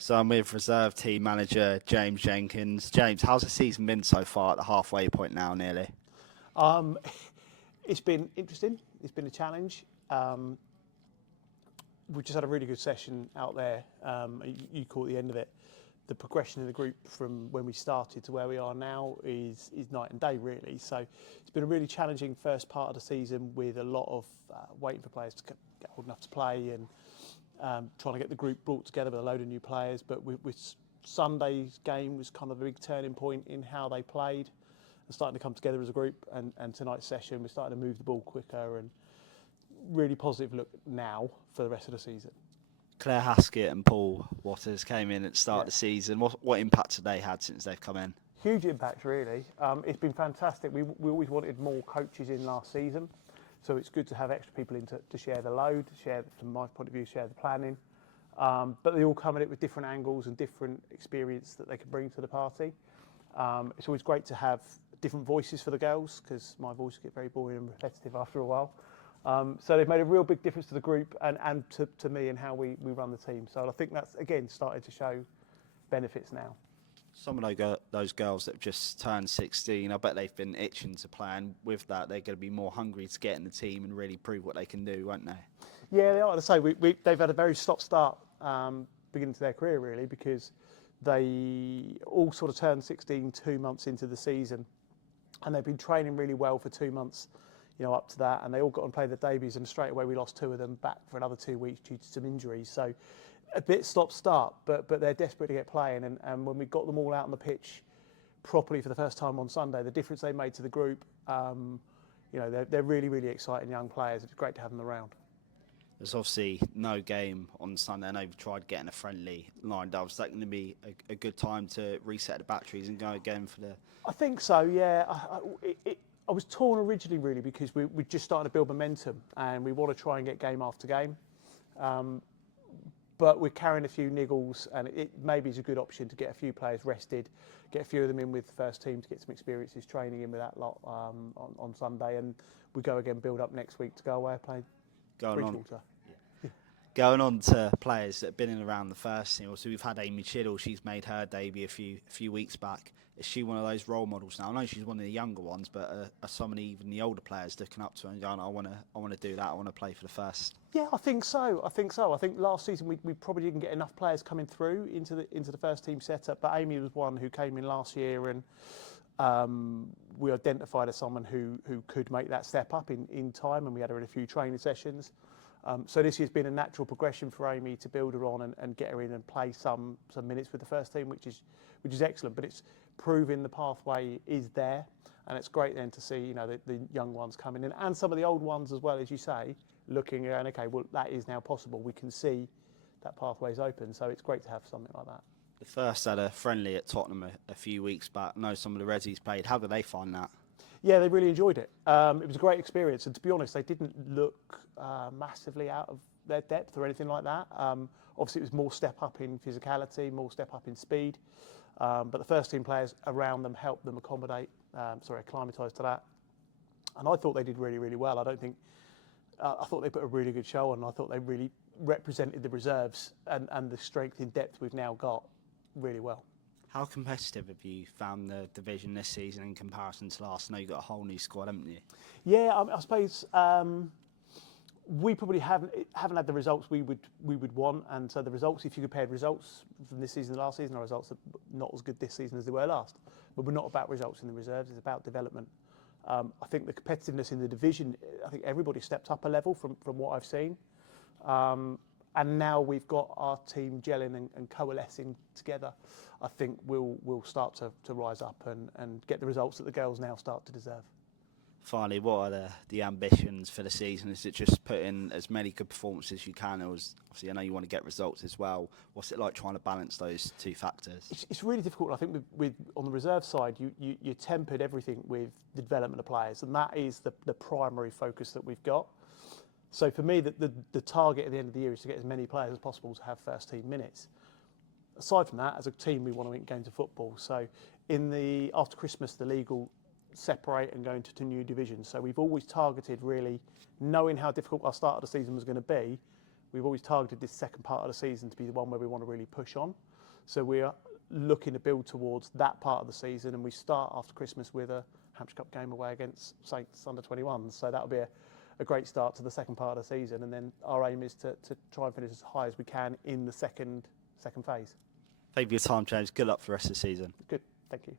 So I'm with reserve team manager James Jenkins. James, how's the season been so far at the halfway point now, nearly? Um, it's been interesting. It's been a challenge. We just had a really good session out there. You caught the end of it. The progression in the group from when we started to where we are now is night and day, really. So it's been a really challenging first part of the season with a lot of waiting for players to get old enough to play and trying to get the group brought together with a load of new players. But with Sunday's game was kind of a big turning point in how they played and starting to come together as a group. And tonight's session, we're starting to move the ball quicker and really positive look now for the rest of the season. Claire Haskett and Paul Waters came in at the start Yeah. of the season. What impact have they had since they've come in? Huge impact, really. It's been fantastic. We always wanted more coaches in last season, so it's good to have extra people in to share the load, from my point of view, share the planning. But they all come at it with different angles and different experience that they can bring to the party. It's always great to have different voices for the girls because my voice gets very boring and repetitive after a while. So they've made a real big difference to the group and to me and how we run the team. So I think that's, again, started to show benefits now. Some of those girls that have just turned 16, I bet they've been itching to play, and with that, they're going to be more hungry to get in the team and really prove what they can do, won't they? Yeah, they are. Like I say, they've had a very stop-start beginning to their career, really, because they all sort of turned 16 2 months into the season, and they've been training really well for 2 months, up to that, and they all got and played their debuts, and straight away we lost two of them back for another 2 weeks due to some injuries. So a bit stop-start, but they're desperate to get playing, and when we got them all out on the pitch properly for the first time on Sunday, the difference they made to the group, they're really, really exciting young players. It's great to have them around. There's obviously no game on Sunday. I know you've tried getting a friendly lined up. Is that going to be a good time to reset the batteries and go again for the... I think so, yeah. I was torn originally, really, because we're just starting to build momentum and we want to try and get game after game. But we're carrying a few niggles, and it maybe is a good option to get a few players rested, get a few of them in with the first team to get some experiences training in with that lot on Sunday, and we go again, build up next week to go away and play going on? Bridgewater. Going on to players that have been in around the first team, so we've had Amy Chiddle. She's made her debut a few weeks back. Is she one of those role models now? I know she's one of the younger ones, but are some of even the older players looking up to her and going, I want to do that. I want to play for the first. Yeah, I think so. I think last season we probably didn't get enough players coming through into the first team setup, but Amy was one who came in last year, and we identified as someone who could make that step up in time, and we had her in a few training sessions. So this year's been a natural progression for Amy to build her on and get her in and play some minutes with the first team, which is excellent. But it's proving the pathway is there, and it's great then to see the young ones coming in and some of the old ones as well, as you say, looking at okay, well that is now possible. We can see that pathway's open, so it's great to have something like that. The first had a friendly at Tottenham a few weeks back. I know some of the Redsies played. How did they find that? Yeah, they really enjoyed it. It was a great experience, and to be honest, they didn't look massively out of their depth or anything like that. Obviously, it was more step up in physicality, more step up in speed, but the first team players around them helped them acclimatise to that. And I thought they did really, really well. I thought they put a really good show on, and I thought they really represented the reserves and the strength in depth we've now got really well. How competitive have you found the division this season in comparison to last? I know you've got a whole new squad, haven't you? Yeah, I suppose we probably haven't had the results we would want, and so the results, if you compared results from this season to last season, our results are not as good this season as they were last. But we're not about results in the reserves; it's about development. I think the competitiveness in the division, I think everybody stepped up a level from what I've seen. And now we've got our team gelling and coalescing together. I think we'll start to rise up and get the results that the girls now start to deserve. Finally, what are the ambitions for the season? Is it just put in as many good performances as you can? Or obviously, I know you want to get results as well. What's it like trying to balance those two factors? It's really difficult. I think with on the reserve side, you tempered everything with the development of players, and that is the primary focus that we've got. So for me, the target at the end of the year is to get as many players as possible to have first team minutes. Aside from that, as a team, we want to win games of football. So after Christmas, the league will separate and go into two new divisions. So we've always targeted, really, knowing how difficult our start of the season was going to be, we've always targeted this second part of the season to be the one where we want to really push on. So we are looking to build towards that part of the season, and we start after Christmas with a Hampshire Cup game away against Saints under 21s. So that'll be a great start to the second part of the season, and then our aim is to try and finish as high as we can in the second phase. Thank you for your time, James. Good luck for the rest of the season. Good, thank you.